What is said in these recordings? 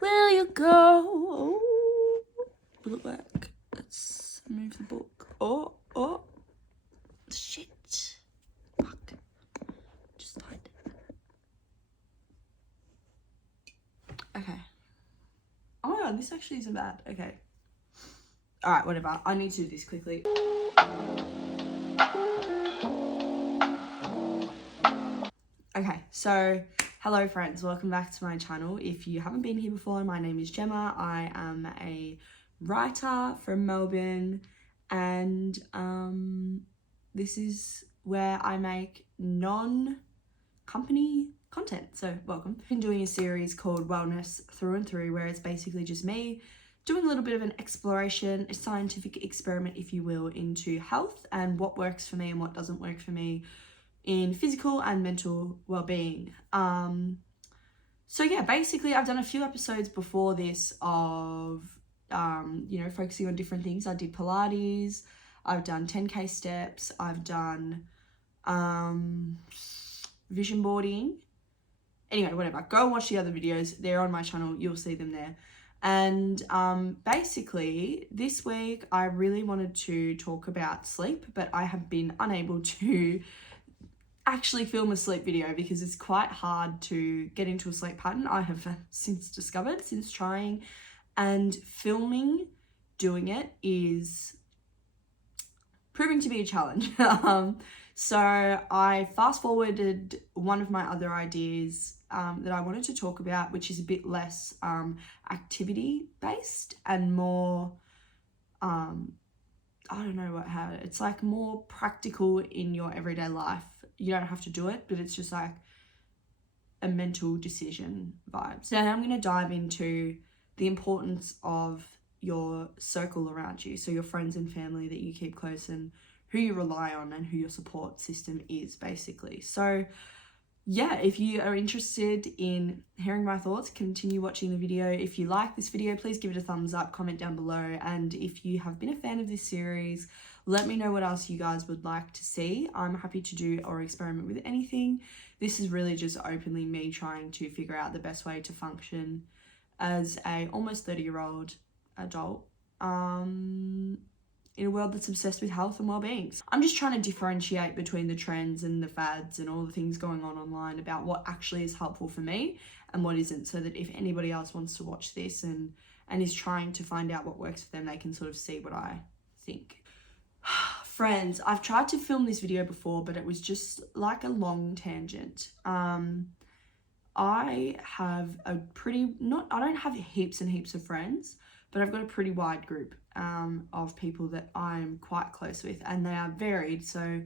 will you go? Will it work? Let's move the book. Oh, shit. Fuck. Just hide it. Okay. Oh my god, this actually isn't bad. Okay. Alright, whatever. I need to do this quickly. Okay, so hello friends, welcome back to my channel. If you haven't been here before, my name is Gemma. I am a writer from Melbourne, and this is where I make non-company content, so welcome. I've been doing a series called Wellness Through and Through, where it's basically just me doing a little bit of an exploration, a scientific experiment, if you will, into health and what works for me and what doesn't work for me in physical and mental well-being. So yeah, basically I've done a few episodes before this of focusing on different things. I did Pilates, I've done 10k steps, I've done vision boarding. Anyway, whatever, go and watch the other videos. They're on my channel, you'll see them there. And basically this week I really wanted to talk about sleep, but I have been unable to actually film a sleep video because it's quite hard to get into a sleep pattern. I have since trying, and filming, doing it is proving to be a challenge. So I fast forwarded one of my other ideas that I wanted to talk about, which is a bit less activity based and more it's like more practical in your everyday life. You don't have to do it, but it's just like a mental decision vibe. So now I'm going to dive into the importance of your circle around you. So your friends and family that you keep close, and who you rely on, and who your support system is, basically. So yeah, if you are interested in hearing my thoughts, continue watching the video. If you like this video, please give it a thumbs up, comment down below. And if you have been a fan of this series, let me know what else you guys would like to see. I'm happy to do or experiment with anything. This is really just openly me trying to figure out the best way to function as a almost 30-year-old adult in a world that's obsessed with health and well-being. I'm just trying to differentiate between the trends and the fads and all the things going on online about what actually is helpful for me and what isn't, so that if anybody else wants to watch this and is trying to find out what works for them, they can sort of see what I think. Friends, I've tried to film this video before, but it was just like a long tangent. I have a pretty, I don't have heaps and heaps of friends, but I've got a pretty wide group of people that I'm quite close with, and they are varied. So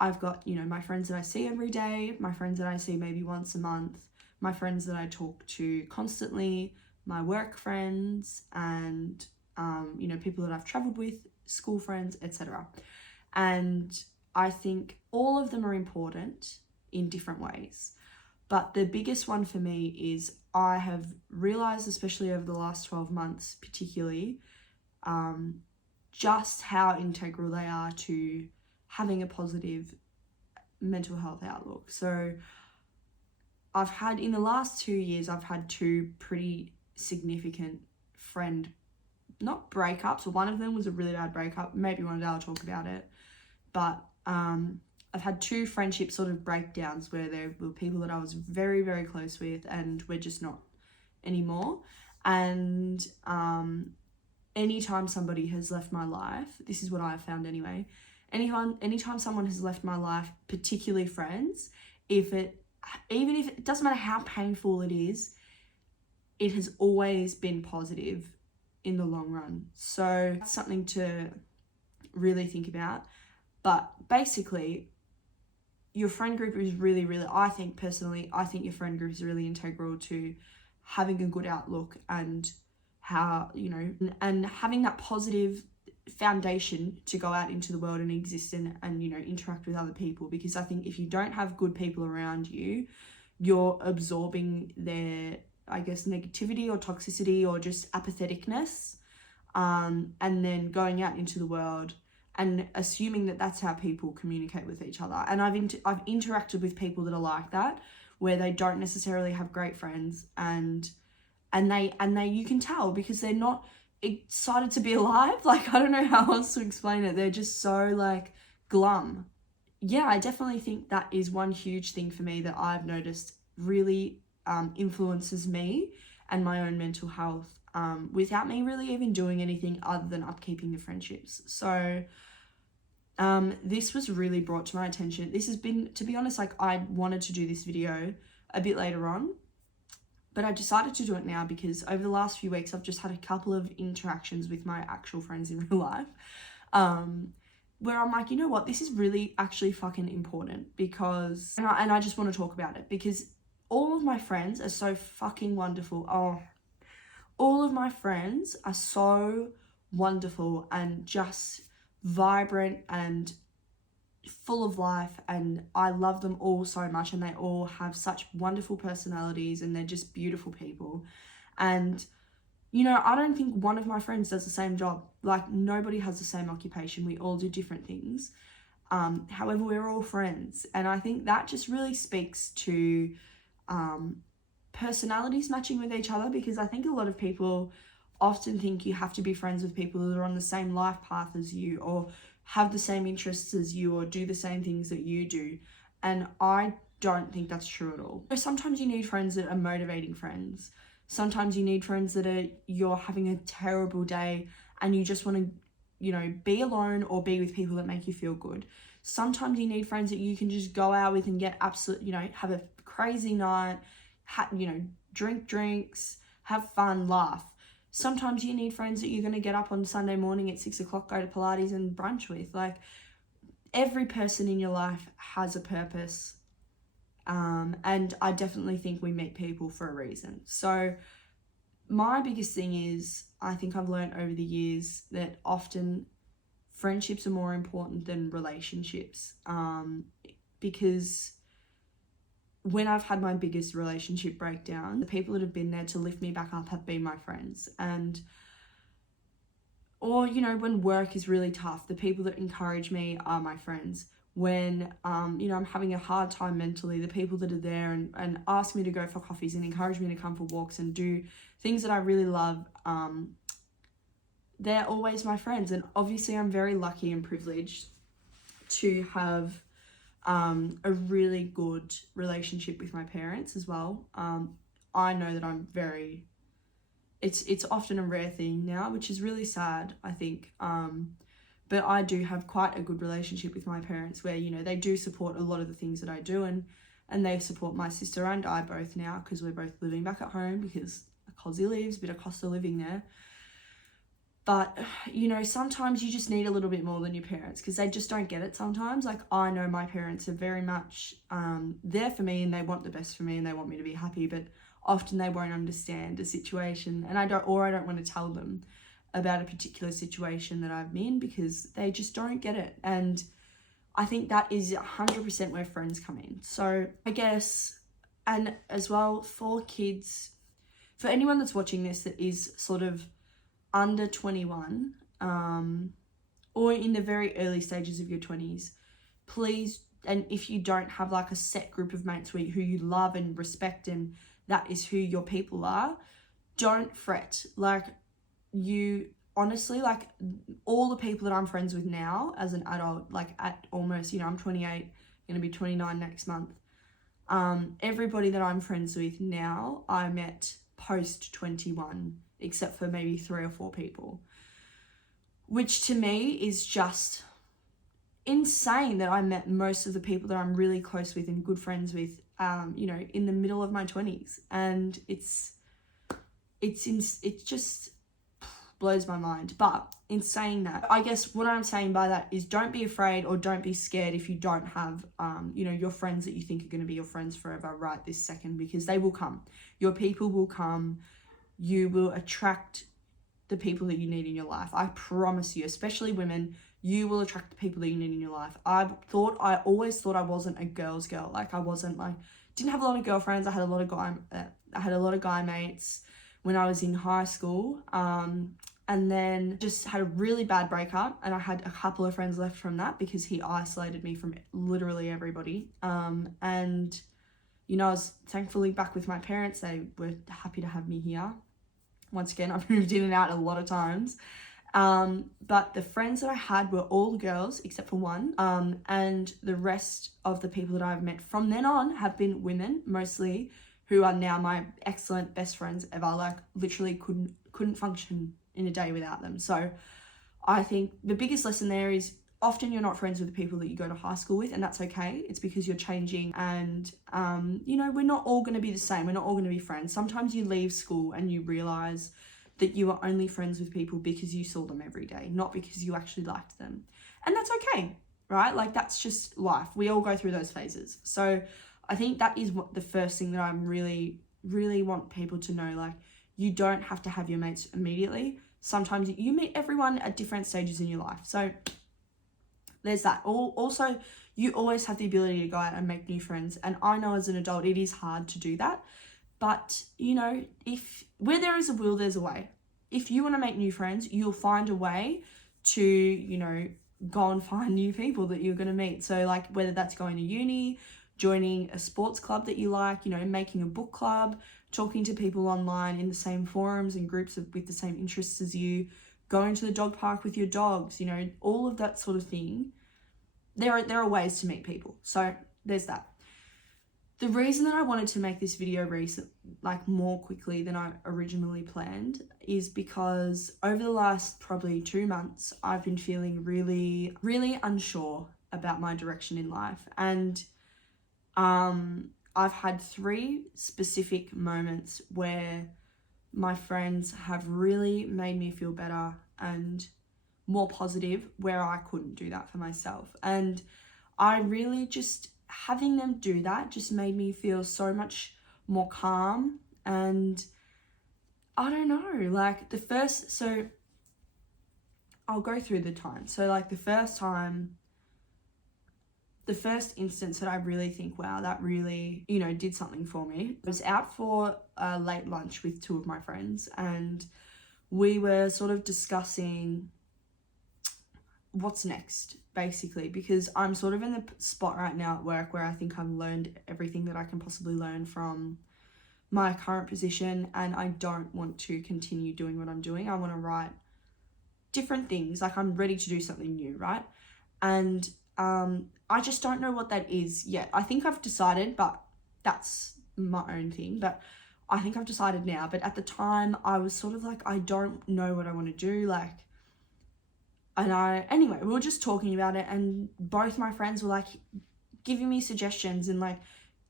I've got, my friends that I see every day, my friends that I see maybe once a month, my friends that I talk to constantly, my work friends, and people that I've traveled with, school friends, etc. And I think all of them are important in different ways. But the biggest one for me is I have realized, especially over the last 12 months particularly, just how integral they are to having a positive mental health outlook. So in the last 2 years, I've had two pretty significant not breakups. One of them was a really bad breakup. Maybe one day I'll talk about it. But I've had two friendship sort of breakdowns where there were people that I was very, very close with and we're just not anymore. And anytime somebody has left my life, this is what I've found anyway, anytime someone has left my life, particularly friends, even if it doesn't matter how painful it is, it has always been positive in the long run. So that's something to really think about. But basically, your friend group is really, really, I think your friend group is really integral to having a good outlook and how, and having that positive foundation to go out into the world and exist and interact with other people. Because I think if you don't have good people around you, you're absorbing their, I guess, negativity or toxicity or just apatheticness, and then going out into the world and assuming that that's how people communicate with each other. And I've interacted with people that are like that, where they don't necessarily have great friends and and they you can tell because they're not excited to be alive. Like, I don't know how else to explain it. They're just so like glum. Yeah, I definitely think that is one huge thing for me that I've noticed really influences me and my own mental health, without me really even doing anything other than upkeeping the friendships. So this was really brought to my attention. This has been, to be honest, like I wanted to do this video a bit later on, but I decided to do it now because over the last few weeks, I've just had a couple of interactions with my actual friends in real life, where I'm like, you know what, this is really actually fucking important because, and I just want to talk about it because all of my friends are so fucking wonderful. Oh, all of my friends are so wonderful and just vibrant and full of life, and I love them all so much, and they all have such wonderful personalities and they're just beautiful people. And you know, I don't think one of my friends does the same job. Like, nobody has the same occupation. We all do different things. However, we're all friends, and I think that just really speaks to personalities matching with each other, because I think a lot of people often think you have to be friends with people that are on the same life path as you, or have the same interests as you, or do the same things that you do. And I don't think that's true at all. Sometimes you need friends that are motivating friends. Sometimes you need friends that are, you're having a terrible day and you just want to, you know, be alone or be with people that make you feel good. Sometimes you need friends that you can just go out with and get absolute, you know, have a crazy night, you know, drink drinks, have fun, laugh. Sometimes you need friends that you're going to get up on Sunday morning at 6 o'clock, go to Pilates and brunch with. Like, every person in your life has a purpose. And I definitely think we meet people for a reason. So my biggest thing is, I think I've learned over the years that often friendships are more important than relationships. Because when I've had my biggest relationship breakdown, the people that have been there to lift me back up have been my friends. And, or, you know, when work is really tough, the people that encourage me are my friends. When, you know, I'm having a hard time mentally, the people that are there and ask me to go for coffees and encourage me to come for walks and do things that I really love, they're always my friends. And obviously I'm very lucky and privileged to have a really good relationship with my parents as well. I know that I'm very, it's often a rare thing now, which is really sad, I think. But I do have quite a good relationship with my parents where, you know, they do support a lot of the things that I do, and they support my sister and I both now because we're both living back at home because Cosy lives, a bit of cost of living there. But, you know, sometimes you just need a little bit more than your parents because they just don't get it sometimes. Like, I know my parents are very much there for me and they want the best for me and they want me to be happy, but often they won't understand a situation, and I don't want to tell them about a particular situation that I'm in because they just don't get it. And I think that is 100% where friends come in. So I guess, and as well for kids, for anyone that's watching this that is sort of under 21, or in the very early stages of your 20s, please, and if you don't have like a set group of mates who you love and respect and that is who your people are, don't fret. Like, you honestly, like, all the people that I'm friends with now as an adult, like at almost, you know, I'm 28, gonna be 29 next month. Everybody that I'm friends with now, I met post 21, except for maybe 3 or 4 people, which to me is just insane that I met most of the people that I'm really close with and good friends with, you know, in the middle of my 20s. And it just blows my mind. But in saying that, I guess what I'm saying by that is don't be afraid or don't be scared if you don't have, you know, your friends that you think are going to be your friends forever right this second, because they will come. Your people will come. You will attract the people that you need in your life. I promise you, especially women, you will attract the people that you need in your life. I always thought I wasn't a girl's girl. Like, I wasn't like, didn't have a lot of girlfriends. I had a lot of guy mates when I was in high school. And then just had a really bad breakup, and I had a couple of friends left from that because he isolated me from literally everybody. And you know, I was thankfully back with my parents. They were happy to have me here. Once again, I've moved in and out a lot of times. But the friends that I had were all girls except for one. And the rest of the people that I've met from then on have been women, mostly, who are now my excellent best friends ever. Like, literally couldn't function in a day without them. So I think the biggest lesson there is often you're not friends with the people that you go to high school with, and that's okay. It's because you're changing, and you know, we're not all going to be the same. We're not all going to be friends. Sometimes you leave school and you realize that you are only friends with people because you saw them every day, not because you actually liked them. And that's okay, right? Like, that's just life. We all go through those phases. So I think that is what the first thing that I really, really want people to know. Like, you don't have to have your mates immediately. Sometimes you meet everyone at different stages in your life. So there's that. Also, you always have the ability to go out and make new friends. And I know as an adult, it is hard to do that. But, you know, where there is a will, there's a way. If you want to make new friends, you'll find a way to, you know, go and find new people that you're going to meet. So, like, whether that's going to uni, joining a sports club that you like, you know, making a book club, talking to people online in the same forums and groups with the same interests as you, going to the dog park with your dogs, you know, all of that sort of thing. There are ways to meet people. So there's that. The reason that I wanted to make this video more quickly than I originally planned is because over the last probably 2 months, I've been feeling really, really unsure about my direction in life. And I've had 3 specific moments where my friends have really made me feel better and more positive, where I couldn't do that for myself. And I really just, having them do that just made me feel so much more calm. And I don't know, like so I'll go through the time. So like the first instance that I really think, wow, that really, you know, did something for me. I was out for a late lunch with 2 of my friends, and we were sort of discussing what's next, basically, because I'm sort of in the spot right now at work where I think I've learned everything that I can possibly learn from my current position, and I don't want to continue doing what I'm doing. I want to write different things. Like, I'm ready to do something new, right? And I just don't know what that is yet. I think I've decided, but that's my own thing. But I think I've decided now. But at the time, I was sort of like, I don't know what I want to do. Like, anyway, we were just talking about it, and both my friends were like giving me suggestions and like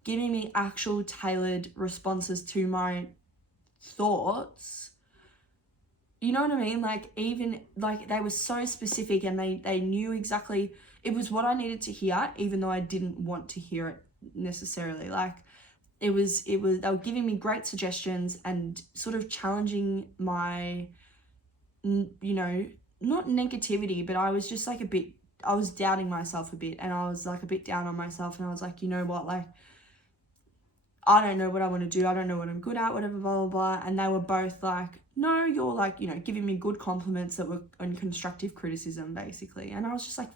giving me actual tailored responses to my thoughts. You know what I mean? Like, even like they were so specific, and they knew exactly, it was what I needed to hear, even though I didn't want to hear it necessarily. Like, it was they were giving me great suggestions and sort of challenging my, you know, not negativity, but I was just like I was doubting myself a bit, and I was like a bit down on myself, and I was like, you know what, like, I don't know what I want to do. I don't know what I'm good at, whatever, blah, blah, blah. And they were both like, no, you're like, you know, giving me good compliments that were on constructive criticism, basically. And I was just like,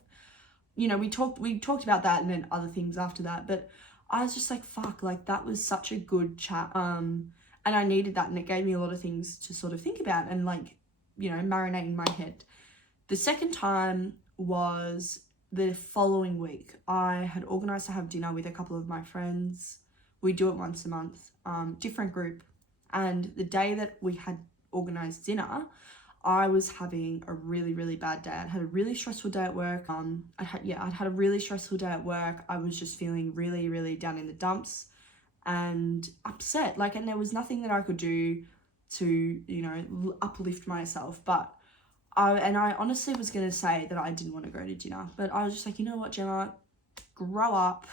you know, we talked about that and then other things after that. But I was just like, fuck, like, that was such a good chat. And I needed that, and it gave me a lot of things to sort of think about and, like, you know, marinate in my head. The second time was the following week. I had organised to have dinner with a couple of my friends. We do it once a month, different group. And the day that we had organised dinner, I was having a really, really bad day. I'd had a really stressful day at work. I'd had a really stressful day at work. I was just feeling really, really down in the dumps and upset. Like, and there was nothing that I could do to, you know, uplift myself. But I honestly was going to say that I didn't want to go to dinner. But I was just like, you know what, Gemma, grow up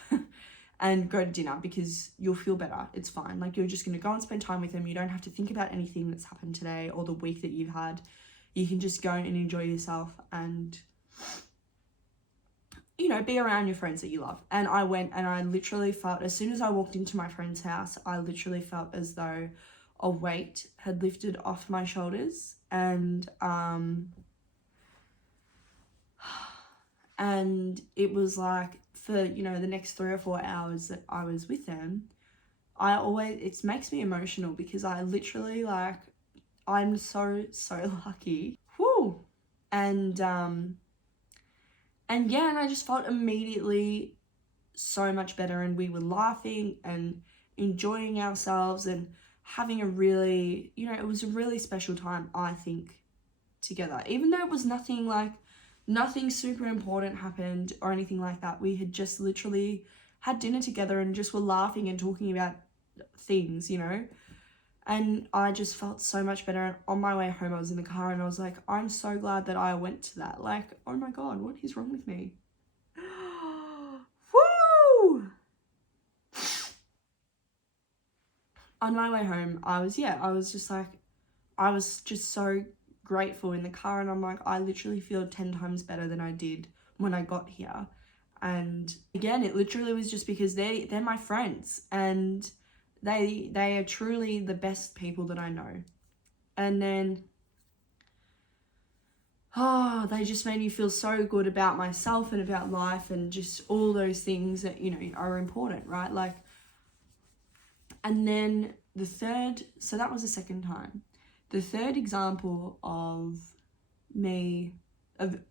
and go to dinner, because you'll feel better. It's fine. Like, you're just going to go and spend time with them. You don't have to think about anything that's happened today or the week that you've had. You can just go and enjoy yourself and, you know, be around your friends that you love. And I went, and I literally felt, as soon as I walked into my friend's house, I literally felt as though a weight had lifted off my shoulders. And it was like, for, you know, the next 3 or 4 hours that I was with them, it makes me emotional because I literally, like, I'm so lucky. Whew. And yeah, and I just felt immediately so much better, and we were laughing and enjoying ourselves and having a really, it was a really special time, I think, together. Even though it was nothing super important happened or anything like that. We had just literally had dinner together and just were laughing and talking about things, and I just felt so much better. And on my way home, I was in the car and I was like, I'm so glad that I went to that. Like, oh my God, what is wrong with me? Woo! On my way home, I was just so grateful in the car, and I'm like, I literally feel 10 times better than I did when I got here. And again, it literally was just because they're my friends, and they are truly the best people that I know. And then they just made me feel so good about myself and about life and just all those things that, are important, right? Like, and then so that was the second time. The third example of me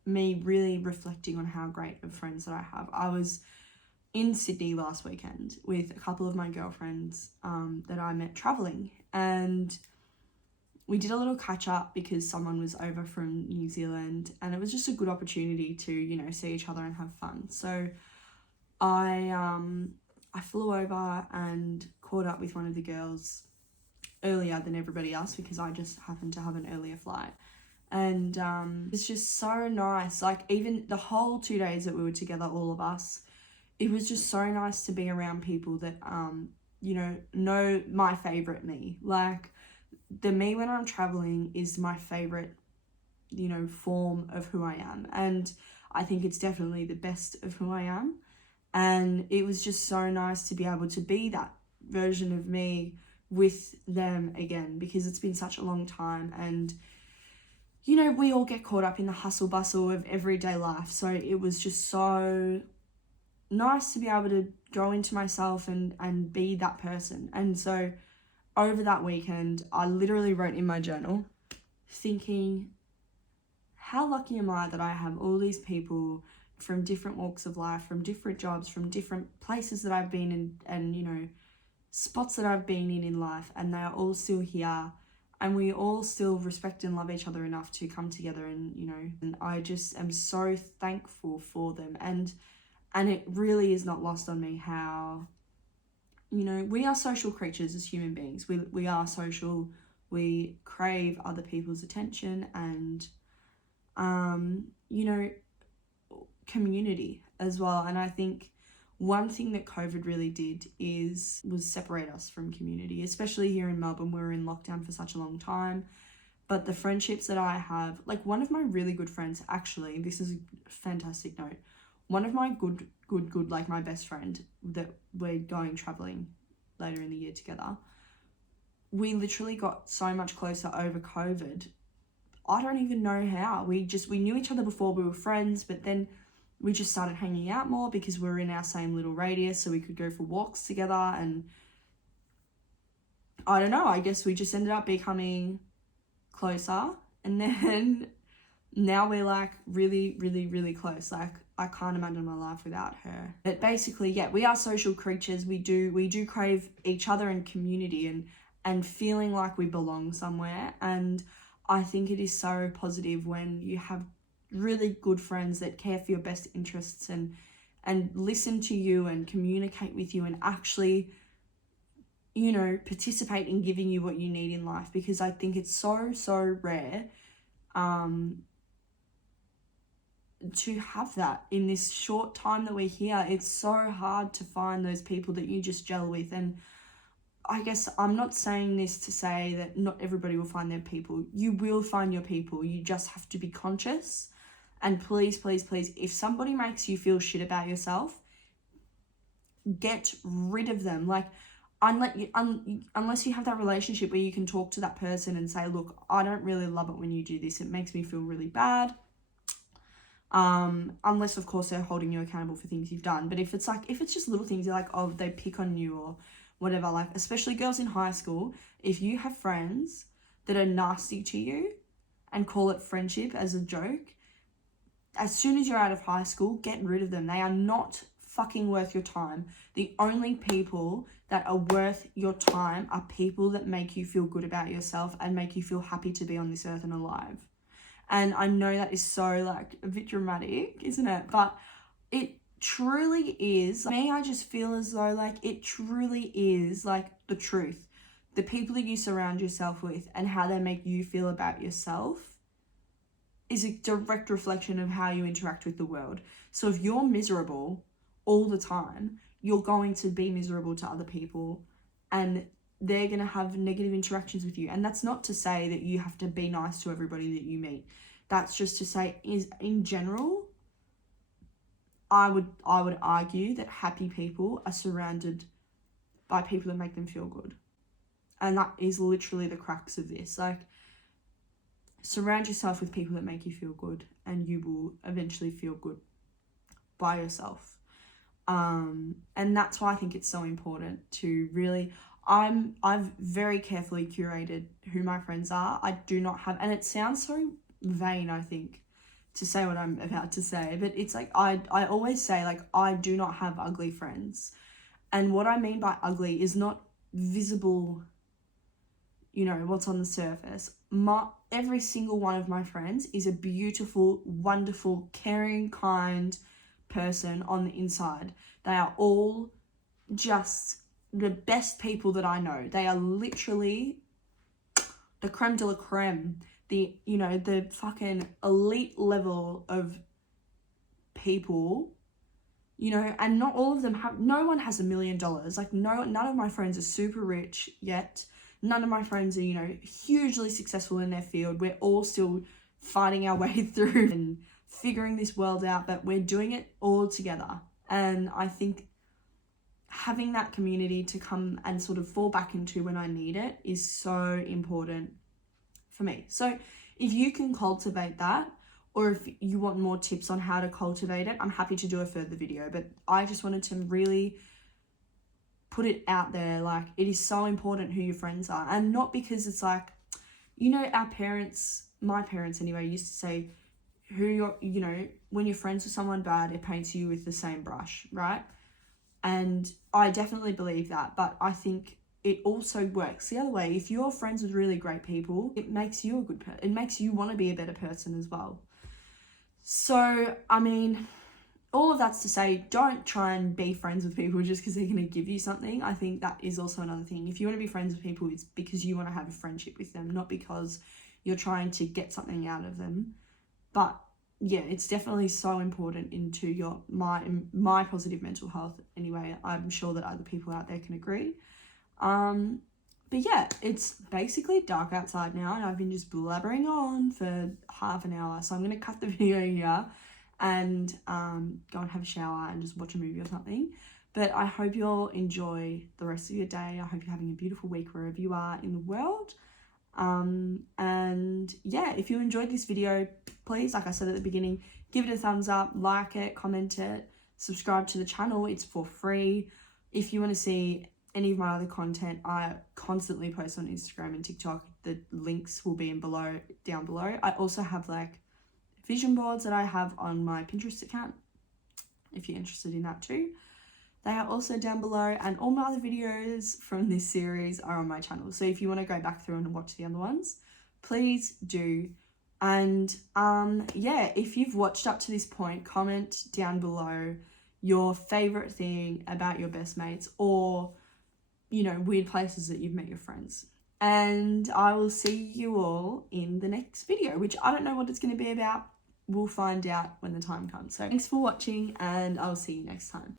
really reflecting on how great of friends that I have. I was in Sydney last weekend with a couple of my girlfriends that I met traveling, and we did a little catch up because someone was over from New Zealand, and it was just a good opportunity to, see each other and have fun. So I flew over and caught up with one of the girls earlier than everybody else because I just happened to have an earlier flight. And it's just so nice. Like, even the whole 2 days that we were together, all of us, it was just so nice to be around people that, know my favorite me. Like, the me when I'm traveling is my favorite, form of who I am. And I think it's definitely the best of who I am. And it was just so nice to be able to be that version of me with them again, because it's been such a long time. And, we all get caught up in the hustle bustle of everyday life. So it was just so nice to be able to go into myself and be that person. And so over that weekend, I literally wrote in my journal thinking, how lucky am I that I have all these people from different walks of life, from different jobs, from different places that I've been in, and, spots that I've been in life, and they are all still here, and we all still respect and love each other enough to come together, and I just am so thankful for them. And it really is not lost on me how, we are social creatures as human beings. We are social. We crave other people's attention and, community as well. And I think one thing that COVID really did was separate us from community, especially here in Melbourne. We were in lockdown for such a long time. But the friendships that I have, like one of my really good friends, actually, this is a fantastic note. One of my good, like my best friend that we're going traveling later in the year together, we literally got so much closer over COVID. I don't even know how. We knew each other before, we were friends, but then we just started hanging out more because we were in our same little radius, so we could go for walks together. And I don't know, I guess we just ended up becoming closer. And then now we're like really, really, really close. Like, I can't imagine my life without her. But basically, yeah, we are social creatures. We do crave each other and community and feeling like we belong somewhere. And I think it is so positive when you have really good friends that care for your best interests and listen to you and communicate with you and actually, participate in giving you what you need in life. Because I think it's so, so rare to have that in this short time that we're here. It's so hard to find those people that you just gel with. And I guess I'm not saying this to say that not everybody will find their people. You will find your people. You just have to be conscious. And please, please, please, if somebody makes you feel shit about yourself, get rid of them. Like, unless you have that relationship where you can talk to that person and say, look, I don't really love it when you do this. It makes me feel really bad. Unless of course they're holding you accountable for things you've done. But if it's just little things, you're like, oh, they pick on you, or whatever. Like, especially girls in high school, if you have friends that are nasty to you and call it friendship as a joke, as soon as you're out of high school, get rid of them. They are not fucking worth your time. The only people that are worth your time are people that make you feel good about yourself and make you feel happy to be on this earth and alive. And I know that is so, like, a bit dramatic, isn't it? But it truly is. Me, I just feel as though, like, it truly is, like, the truth. The people that you surround yourself with and how they make you feel about yourself is a direct reflection of how you interact with the world. So if you're miserable all the time, you're going to be miserable to other people, and they're going to have negative interactions with you. And that's not to say that you have to be nice to everybody that you meet. That's just to say, is in general, I would argue that happy people are surrounded by people that make them feel good. And that is literally the crux of this. Like, surround yourself with people that make you feel good, and you will eventually feel good by yourself. And that's why I think it's so important to really, I've very carefully curated who my friends are. I do not have, and it sounds so vain, I think, to say what I'm about to say, but it's like, I always say, like, I do not have ugly friends. And what I mean by ugly is not visible, you know, what's on the surface. Every single one of my friends is a beautiful, wonderful, caring, kind person on the inside. They are all just the best people that I know. They are literally the creme de la creme, the, you know, the fucking elite level of people, you know. And not all of them have, no one has $1 million. Like, none of my friends are super rich yet. None of my friends are, you know, hugely successful in their field. We're all still fighting our way through and figuring this world out, but we're doing it all together. And I think having that community to come and sort of fall back into when I need it is so important for me. So if you can cultivate that, or if you want more tips on how to cultivate it, I'm happy to do a further video. But I just wanted to really put it out there. Like, it is so important who your friends are. And not because it's like, you know, our parents, my parents anyway, used to say, you know, when you're friends with someone bad, it paints you with the same brush, right? And I definitely believe that, but I think it also works the other way. If you're friends with really great people, it makes you a good person. It makes you want to be a better person as well. So, I mean, all of that's to say, don't try and be friends with people just because they're going to give you something. I think that is also another thing. If you want to be friends with people, it's because you want to have a friendship with them, not because you're trying to get something out of them. But yeah, it's definitely so important into my positive mental health anyway. I'm sure that other people out there can agree. But yeah, it's basically dark outside now, and I've been just blabbering on for half an hour. So I'm going to cut the video here and go and have a shower and just watch a movie or something. But I hope you'll enjoy the rest of your day. I hope you're having a beautiful week wherever you are in the world. And yeah, if you enjoyed this video, please, like I said at the beginning, give it a thumbs up, like it, comment it, subscribe to the channel. It's for free. If you want to see any of my other content, I constantly post on Instagram and TikTok. The links will be down below. I also have like vision boards that I have on my Pinterest account, if you're interested in that too. They are also down below, and all my other videos from this series are on my channel. So if you want to go back through and watch the other ones, please do. And yeah, if you've watched up to this point, comment down below your favorite thing about your best mates, or, you know, weird places that you've met your friends. And I will see you all in the next video, which I don't know what it's going to be about. We'll find out when the time comes. So thanks for watching, and I'll see you next time.